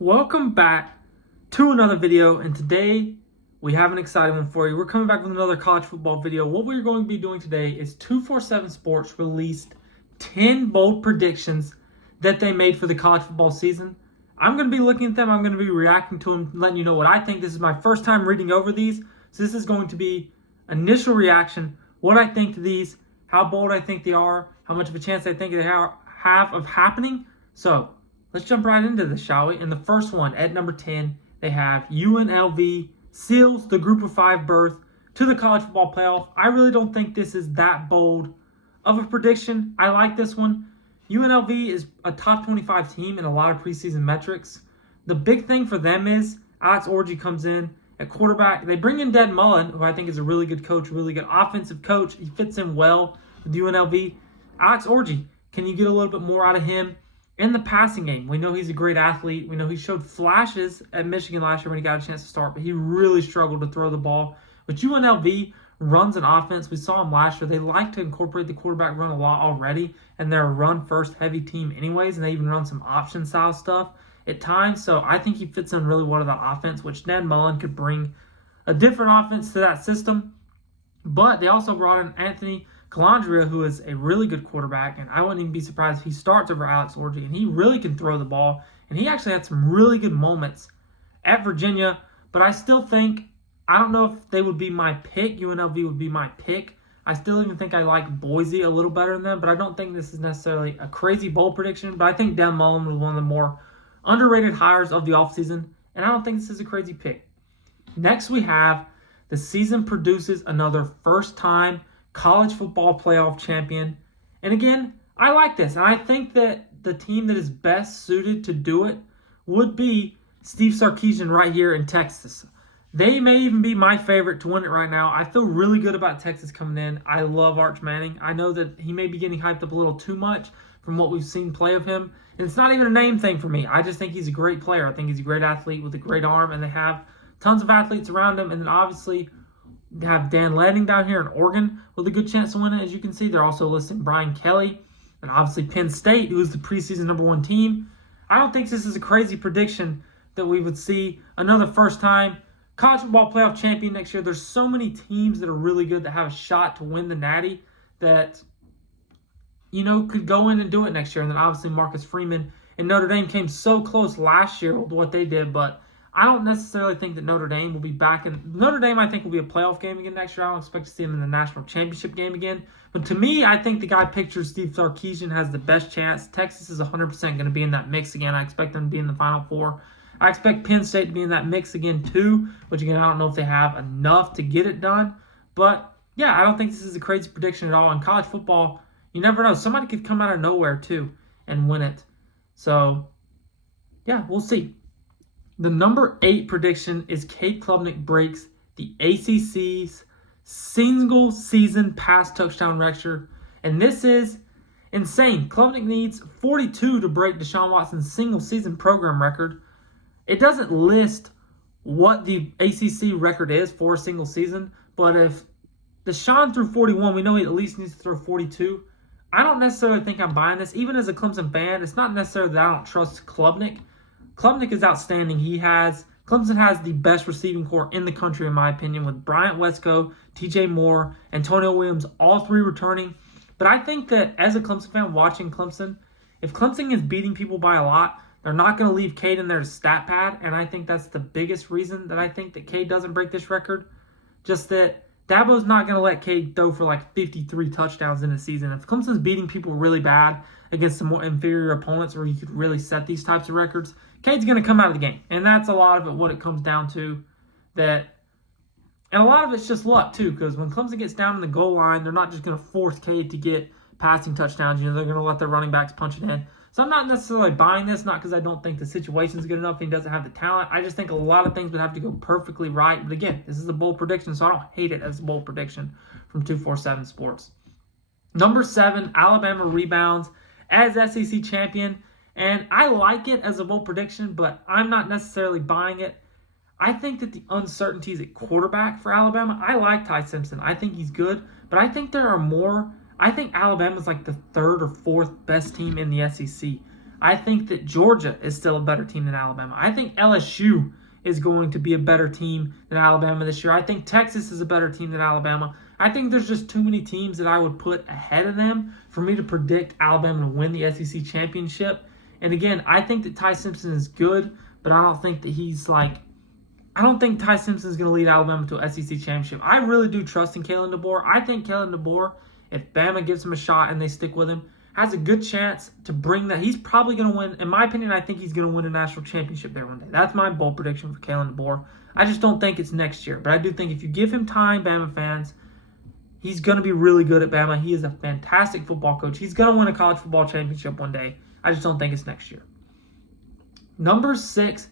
Welcome back to another video, and today we have an exciting one for you. We're coming back with another college football video. What we're going to be doing today is 247 Sports released 10 bold predictions that they made for the college football season. I'm going to be looking at them. I'm going to be reacting to them, letting you know what I think. This is my first time reading over these, so this is going to be initial reaction, what I think to these, how bold I think they are, how much of a chance I think they have of happening. So let's jump right into this, shall we? In the first one, at number 10, they have UNLV seals the Group of 5 berth to the college football playoff. I really don't think this is that bold of a prediction. I like this one. UNLV is a top 25 team in a lot of preseason metrics. The big thing for them is Alex Orji comes in at quarterback. They bring in Dan Mullen, who I think is a really good coach, really good offensive coach. He fits in well with UNLV. Alex Orji, can you get a little bit more out of him in the passing game? We know he's a great athlete. We know he showed flashes at Michigan last year when he got a chance to start, but he really struggled to throw the ball. But UNLV runs an offense. We saw him last year. They like to incorporate the quarterback run a lot already, and they're a run-first heavy team anyways, and they even run some option-style stuff at times. So I think he fits in really well to that offense, which Dan Mullen could bring a different offense to that system. But they also brought in Anthony Calandria, who is a really good quarterback, and I wouldn't even be surprised if he starts over Alex Orji, and he really can throw the ball, and he actually had some really good moments at Virginia. But I still think, I don't know if they would be my pick. UNLV would be my pick. I still even think I like Boise a little better than them, but I don't think this is necessarily a crazy bold prediction. But I think Dan Mullen was one of the more underrated hires of the offseason, and I don't think this is a crazy pick. Next, we have the season produces another first-time college football playoff champion. And again, I like this. And I think that the team that is best suited to do it would be Steve Sarkisian right here in Texas. They may even be my favorite to win it right now. I feel really good about Texas coming in. I love Arch Manning. I know that he may be getting hyped up a little too much from what we've seen play of him. And it's not even a name thing for me. I just think he's a great player. I think he's a great athlete with a great arm, and they have tons of athletes around him. And then obviously have Dan Lanning down here in Oregon with a good chance to win it. As you can see, they're also listing Brian Kelly and obviously Penn State, who is the preseason #1 team. I don't think this is a crazy prediction that we would see another first-time college football playoff champion next year. There's so many teams that are really good that have a shot to win the Natty that, could go in and do it next year. And then obviously Marcus Freeman and Notre Dame came so close last year with what they did, but I don't necessarily think that Notre Dame will be back. Notre Dame, I think, will be a playoff game again next year. I don't expect to see them in the national championship game again. But to me, I think the guy pictured Steve Sarkisian has the best chance. Texas is 100% going to be in that mix again. I expect them to be in the Final Four. I expect Penn State to be in that mix again too, which again, I don't know if they have enough to get it done. But yeah, I don't think this is a crazy prediction at all. In college football, you never know. Somebody could come out of nowhere too and win it. So yeah, we'll see. The number 8 prediction is Cade Klubnik breaks the ACC's single season pass touchdown record. And this is insane. Klubnik needs 42 to break Deshaun Watson's single season program record. It doesn't list what the ACC record is for a single season, but if Deshaun threw 41, we know he at least needs to throw 42. I don't necessarily think I'm buying this. Even as a Clemson fan, it's not necessarily that I don't trust Klubnik. Klubnik is outstanding. Clemson has the best receiving corps in the country, in my opinion, with Bryant Wesco, TJ Moore, Antonio Williams, all 3 returning. But I think that as a Clemson fan watching Clemson, if Clemson is beating people by a lot, they're not going to leave Cade in there to stat pad. And I think that's the biggest reason that I think that Cade doesn't break this record. Just that Dabo's not going to let Cade throw for like 53 touchdowns in a season. If Clemson's beating people really bad against some more inferior opponents where you could really set these types of records, Cade's going to come out of the game. And that's a lot of it, what it comes down to. And a lot of it's just luck, too, because when Clemson gets down in the goal line, they're not just going to force Cade to get passing touchdowns. They're going to let their running backs punch it in. So I'm not necessarily buying this, not because I don't think the situation's good enough and he doesn't have the talent. I just think a lot of things would have to go perfectly right. But again, this is a bold prediction, so I don't hate it as a bold prediction from 247 Sports. Number 7, Alabama rebounds as SEC champion. And I like it as a bold prediction, but I'm not necessarily buying it. I think that the uncertainties at quarterback for Alabama, I like Ty Simpson. I think he's good, but I think there are more. I think Alabama's like the 3rd or 4th best team in the SEC. I think that Georgia is still a better team than Alabama. I think LSU is going to be a better team than Alabama this year. I think Texas is a better team than Alabama. I think there's just too many teams that I would put ahead of them for me to predict Alabama to win the SEC championship. And again, I think that Ty Simpson is good, but I don't think that I don't think Ty Simpson is going to lead Alabama to an SEC championship. I really do trust in Kalen DeBoer. I think Kalen DeBoer, if Bama gives him a shot and they stick with him, has a good chance to bring that. He's probably going to win. In my opinion, I think he's going to win a national championship there one day. That's my bold prediction for Kalen DeBoer. I just don't think it's next year. But I do think if you give him time, Bama fans, he's going to be really good at Bama. He is a fantastic football coach. He's going to win a college football championship one day. I just don't think it's next year. Number 6,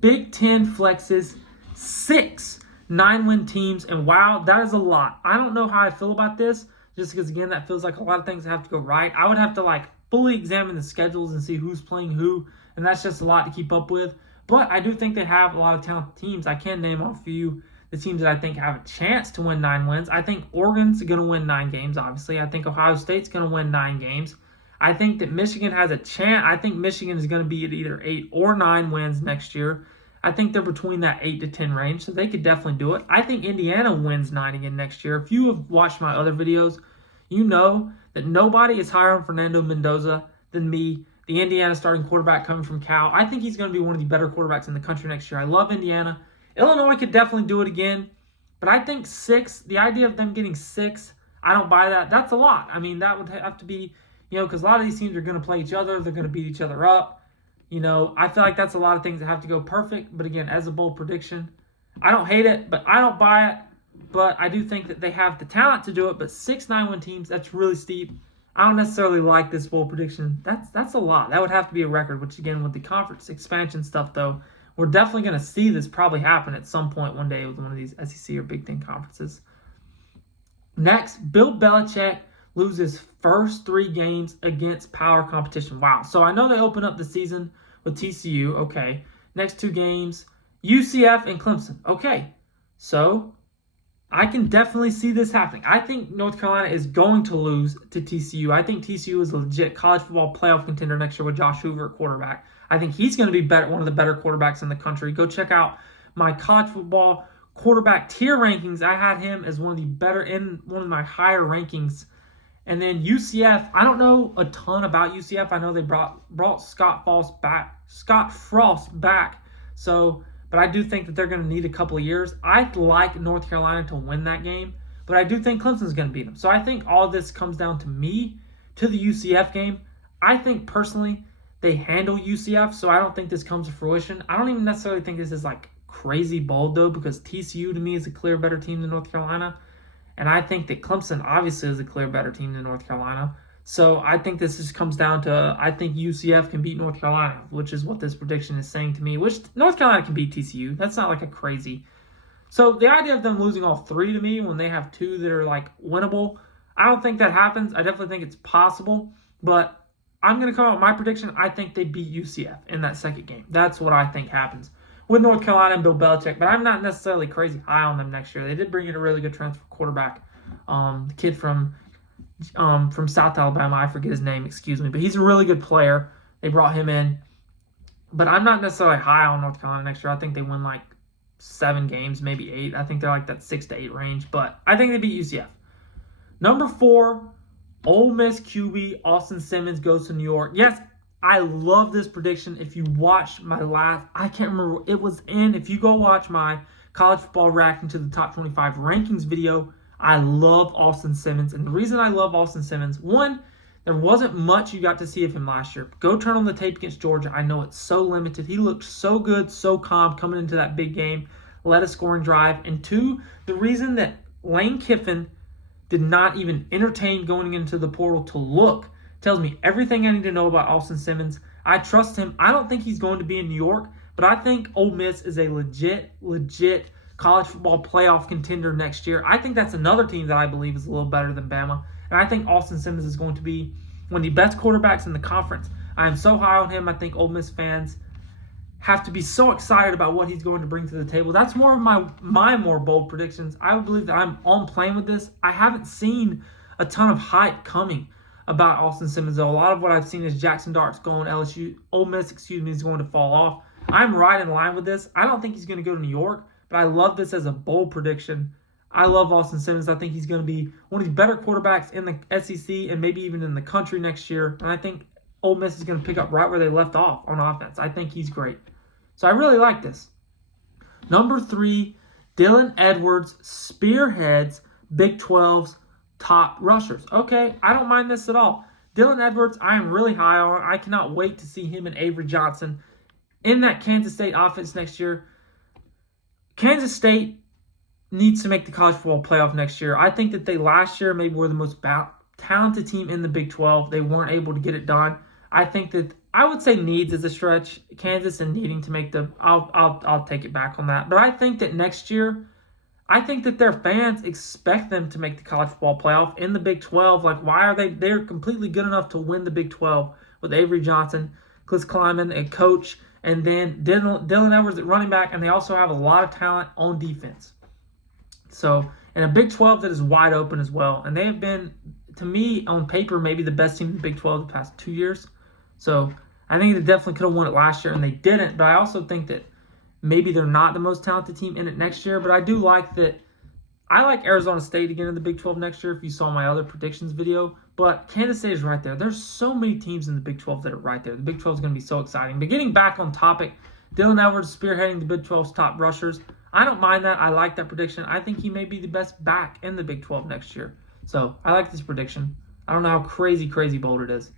Big Ten flexes 6 9-win teams. And wow, that is a lot. I don't know how I feel about this. Just because, again, that feels like a lot of things have to go right. I would have to, fully examine the schedules and see who's playing who, and that's just a lot to keep up with. But I do think they have a lot of talented teams. I can name off a few the teams that I think have a chance to win 9 wins. I think Oregon's going to win 9 games, obviously. I think Ohio State's going to win 9 games. I think that Michigan has a chance. I think Michigan is going to be at either 8 or 9 wins next year. I think they're between that 8 to 10 range, so they could definitely do it. I think Indiana wins 9 again next year. If you have watched my other videos, you know that nobody is higher on Fernando Mendoza than me, the Indiana starting quarterback coming from Cal. I think he's going to be one of the better quarterbacks in the country next year. I love Indiana. Illinois could definitely do it again, but I think 6, the idea of them getting 6, I don't buy that. That's a lot. I mean, that would have to be, because a lot of these teams are going to play each other. They're going to beat each other up. I feel like that's a lot of things that have to go perfect. But again, as a bold prediction, I don't hate it, but I don't buy it. But I do think that they have the talent to do it. But 6 9-win teams, that's really steep. I don't necessarily like this bold prediction. That's a lot. That would have to be a record, which again, with the conference expansion stuff, though, we're definitely going to see this probably happen at some point one day with one of these SEC or Big Ten conferences. Next, Bill Belichick loses first 3 games against power competition. Wow. So I know they open up the season with TCU. Okay. Next 2 games, UCF and Clemson. Okay. So I can definitely see this happening. I think North Carolina is going to lose to TCU. I think TCU is a legit college football playoff contender next year with Josh Hoover at quarterback. I think he's going to be one of the better quarterbacks in the country. Go check out my college football quarterback tier rankings. I had him as one of the better in one of my higher rankings. And then UCF, I don't know a ton about UCF. I know they brought Scott Frost back. So, but I do think that they're going to need a couple of years. I like North Carolina to win that game, but I do think Clemson's going to beat them. So I think all this comes down to me, to the UCF game. I think personally they handle UCF, so I don't think this comes to fruition. I don't even necessarily think this is crazy bold though, because TCU to me is a clear better team than North Carolina. And I think that Clemson obviously is a clear better team than North Carolina. So I think this just comes down to, I think UCF can beat North Carolina, which is what this prediction is saying to me, which North Carolina can beat TCU. That's not a crazy. So the idea of them losing all 3 to me when they have 2 that are winnable, I don't think that happens. I definitely think it's possible, but I'm going to come out with my prediction. I think they beat UCF in that second game. That's what I think happens with North Carolina and Bill Belichick, but I'm not necessarily crazy high on them next year. They did bring in a really good transfer quarterback, the kid from South Alabama. I forget his name, excuse me, but he's a really good player. They brought him in, but I'm not necessarily high on North Carolina next year. I think they win 7 games, maybe 8. I think they're that 6 to 8 range, but I think they beat UCF. Number 4, Ole Miss QB Austin Simmons goes to New York. Yes, I love this prediction. If you watch my last, I can't remember, it was if you go watch my college football reacting to the top 25 rankings video, I love Austin Simmons. And the reason I love Austin Simmons, one, there wasn't much you got to see of him last year. Go turn on the tape against Georgia. I know it's so limited. He looked so good, so calm coming into that big game, led a scoring drive. And 2, the reason that Lane Kiffin did not even entertain going into the portal to look tells me everything I need to know about Austin Simmons. I trust him. I don't think he's going to be in New York, but I think Ole Miss is a legit college football playoff contender next year. I think that's another team that I believe is a little better than Bama, and I think Austin Simmons is going to be one of the best quarterbacks in the conference. I am so high on him. I think Ole Miss fans have to be so excited about what he's going to bring to the table. That's more of my more bold predictions. I would believe that I'm on plan with this. I haven't seen a ton of hype coming about Austin Simmons, though. A lot of what I've seen is Jackson Dart's going, Ole Miss, is going to fall off. I'm right in line with this. I don't think he's going to go to New York, but I love this as a bold prediction. I love Austin Simmons. I think he's going to be one of the better quarterbacks in the SEC and maybe even in the country next year. And I think Ole Miss is going to pick up right where they left off on offense. I think he's great. So I really like this. Number 3, Dylan Edwards spearheads Big 12's top rushers. Okay, I don't mind this at all. Dylan Edwards, I am really high on. I cannot wait to see him and Avery Johnson in that Kansas State offense next year. Kansas State needs to make the college football playoff next year. I think that they last year maybe were the most talented team in the Big 12. They weren't able to get it done. I think that I would say needs is a stretch. Kansas and needing to make the I'll take it back on that. But I think that next year, I think that their fans expect them to make the college football playoff in the Big 12. Like, why are they? They're completely good enough to win the Big 12 with Avery Johnson, Chris Kleiman, a coach, and then Dylan Edwards at running back, and they also have a lot of talent on defense. So, and a Big 12 that is wide open as well. And they have been, to me, on paper, maybe the best team in the Big 12 the past 2 years. So, I think they definitely could have won it last year, and they didn't. But I also think that maybe they're not the most talented team in it next year. But I do like that. I like Arizona State again in the Big 12 next year if you saw my other predictions video. But Kansas State is right there. There's so many teams in the Big 12 that are right there. The Big 12 is going to be so exciting. But getting back on topic, Dylan Edwards spearheading the Big 12's top rushers. I don't mind that. I like that prediction. I think he may be the best back in the Big 12 next year. So I like this prediction. I don't know how crazy bold it is.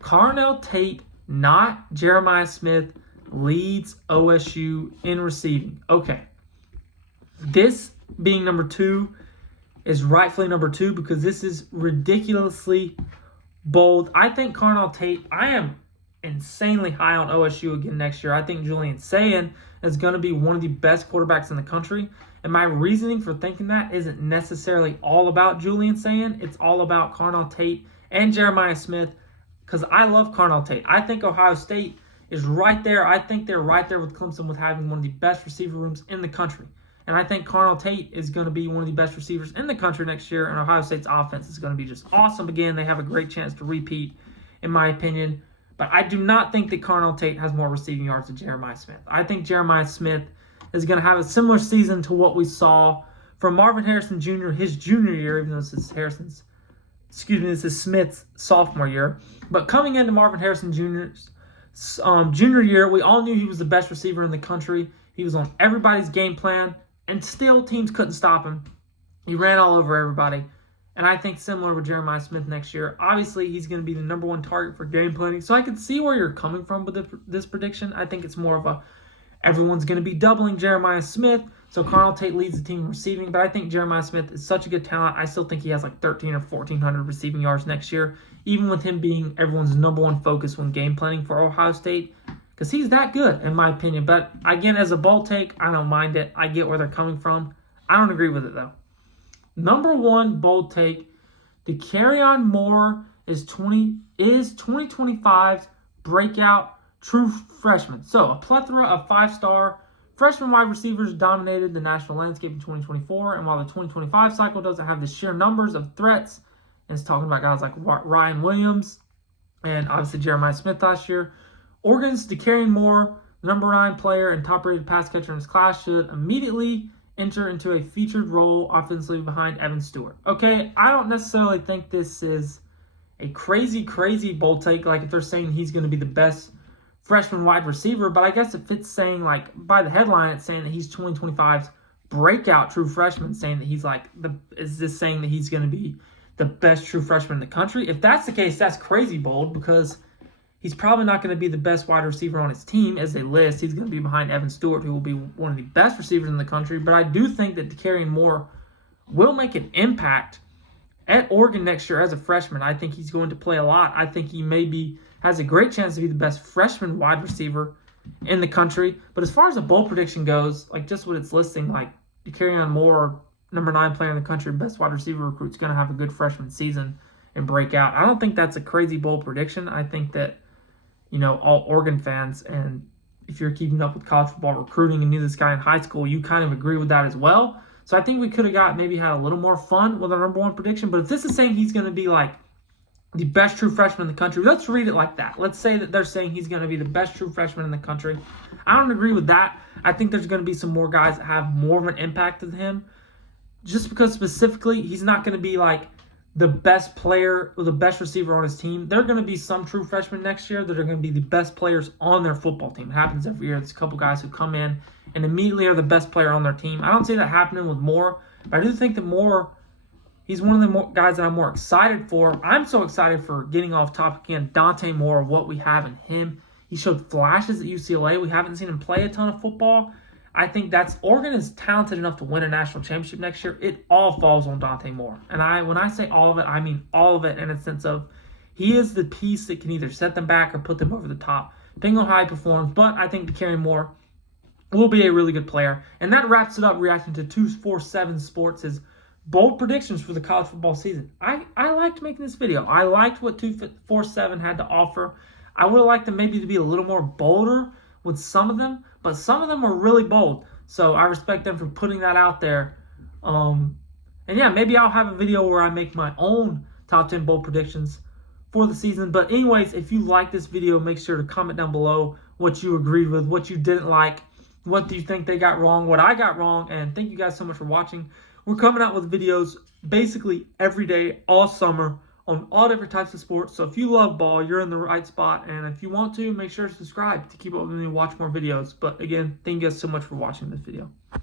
Carnell Tate, not Jeremiah Smith, leads OSU in receiving. Okay. This being number 2 is rightfully number 2 because this is ridiculously bold. I think Carnell Tate, I am insanely high on OSU again next year. I think Julian Sayin is going to be one of the best quarterbacks in the country. And my reasoning for thinking that isn't necessarily all about Julian Sayin. It's all about Carnell Tate and Jeremiah Smith because I love Carnell Tate. I think Ohio State is right there. I think they're right there with Clemson with having one of the best receiver rooms in the country. And I think Carnell Tate is going to be one of the best receivers in the country next year. And Ohio State's offense is going to be just awesome. Again, they have a great chance to repeat, in my opinion. But I do not think that Carnell Tate has more receiving yards than Jeremiah Smith. I think Jeremiah Smith is going to have a similar season to what we saw from Marvin Harrison Jr. his junior year, even though this is Smith's sophomore year. But coming into Marvin Harrison Jr.'s junior year, we all knew he was the best receiver in the country. He was on everybody's game plan, and still teams couldn't stop him. He ran all over everybody. And I think similar with Jeremiah Smith next year. Obviously, he's going to be the number 1 target for game planning. So I can see where you're coming from with this prediction. I think it's more of everyone's going to be doubling Jeremiah Smith. So Carnell Tate leads the team in receiving. But I think Jeremiah Smith is such a good talent. I still think he has like 13 or 1,400 receiving yards next year. Even with him being everyone's number 1 focus when game planning for Ohio State. Because he's that good, in my opinion. But again, as a bold take, I don't mind it. I get where they're coming from. I don't agree with it, though. Number 1 bold take, Dakereon Moore is 2025's breakout true freshman. So a plethora of 5-star freshman wide receivers dominated the national landscape in 2024. And while the 2025 cycle doesn't have the sheer numbers of threats, and it's talking about guys like Ryan Williams and obviously Jeremiah Smith last year, Oregon's Dakereon Moore, the number 9 player and top-rated pass catcher in his class, should immediately enter into a featured role offensively behind Evan Stewart. Okay, I don't necessarily think this is a crazy bold take, like if they're saying he's going to be the best freshman wide receiver, but I guess if it's saying, like, by the headline, it's saying that he's 2025's breakout true freshman, saying that he's like, is this saying that he's going to be the best true freshman in the country? If that's the case, that's crazy bold because he's probably not going to be the best wide receiver on his team as they list. He's going to be behind Evan Stewart, who will be one of the best receivers in the country. But I do think that Dakereon Moore will make an impact at Oregon next year as a freshman. I think he's going to play a lot. I think he maybe has a great chance to be the best freshman wide receiver in the country. But as far as a bold prediction goes, like just what it's listing, like Dakereon Moore, number 9 player in the country, best wide receiver recruit, is going to have a good freshman season and break out. I don't think that's a crazy bold prediction. I think that, you know, all Oregon fans, and if you're keeping up with college football recruiting and knew this guy in high school, you kind of agree with that as well. So I think we could have maybe had a little more fun with our number 1 prediction. But if this is saying he's going to be like the best true freshman in the country. Let's read it like that. Let's say that they're saying he's going to be the best true freshman in the country. I don't agree with that. I think there's going to be some more guys that have more of an impact than him. Just because specifically he's not going to be like the best player or the best receiver on his team. There are going to be some true freshmen next year that are going to be the best players on their football team. It happens every year. There's a couple guys who come in and immediately are the best player on their team. I don't see that happening with Moore, but I do think that Moore, he's one of the guys that I'm more excited for. I'm so excited for getting off topic again. Dante Moore, what we have in him. He showed flashes at UCLA. We haven't seen him play a ton of football. I think Oregon is talented enough to win a national championship next year. It all falls on Dante Moore. And when I say all of it, I mean all of it in a sense of he is the piece that can either set them back or put them over the top, depending on how he performs. But I think Carey Moore will be a really good player. And that wraps it up reacting to 247 Sports' bold predictions for the college football season. I liked making this video. I liked what 247 had to offer. I would have liked them maybe to be a little more bolder with some of them, but some of them were really bold. So I respect them for putting that out there. And yeah, maybe I'll have a video where I make my own top 10 bold predictions for the season. But anyways, if you like this video, make sure to comment down below what you agreed with, what you didn't like, what do you think they got wrong, what I got wrong. And thank you guys so much for watching. We're coming out with videos basically every day, all summer, on all different types of sports. So if you love ball, you're in the right spot. And if you want to, make sure to subscribe to keep up with me and watch more videos. But again, thank you guys so much for watching this video.